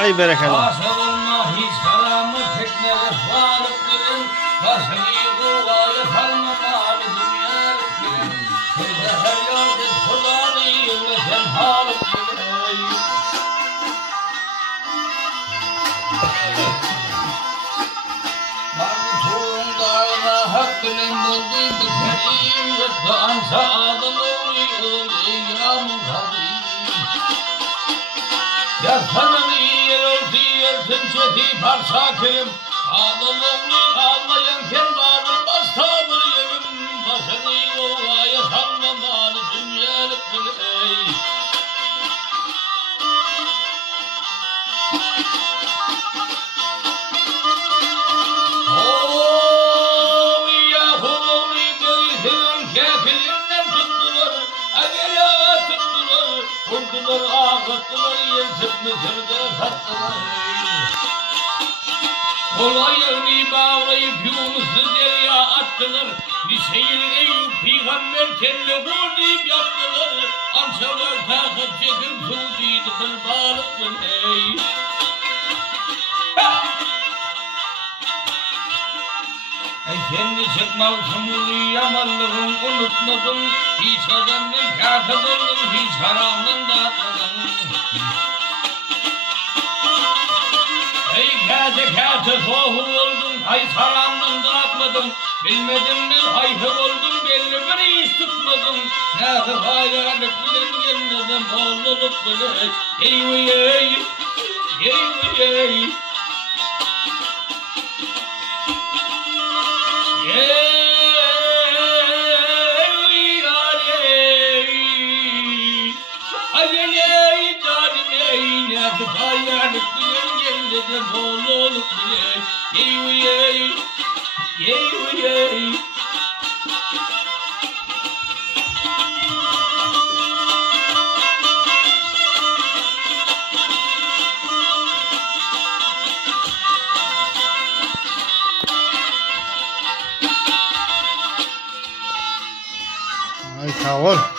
Ay bereketle. Senseti parçakıyım, ağlamamı ağlayan kendarım, bastabır yerim, başını yuvaya sanmamanı dünyalık biley. Yahuvi beytirin kefilinden tuttular, agaya tuttular, vurdular, ağlattılar, yeltip mısırda sattılar. Kolayını bağlayıp Yunus'u derya attılar. Nişeyil Eyüp peygamber kelle vurduyup yaptılar. Ançalar takıp çekip suudiydi kılbalık hey. Kendi çıkmal samuli yamallığın unutmadım. Hiç adamın kâfedolun hiç haramdan dağıtmadım. Kâte soğuk oldum, hay haramdan dağıtmadım. Bilmedim mi hayhır oldum, belli bir iş tutmadım. Nâhı hayalet bilen gelmedim, oğluluk bile. Ey vey, ey vey. Dedim oğluluk bile, yey yey, yey yey. Ay sağ ol.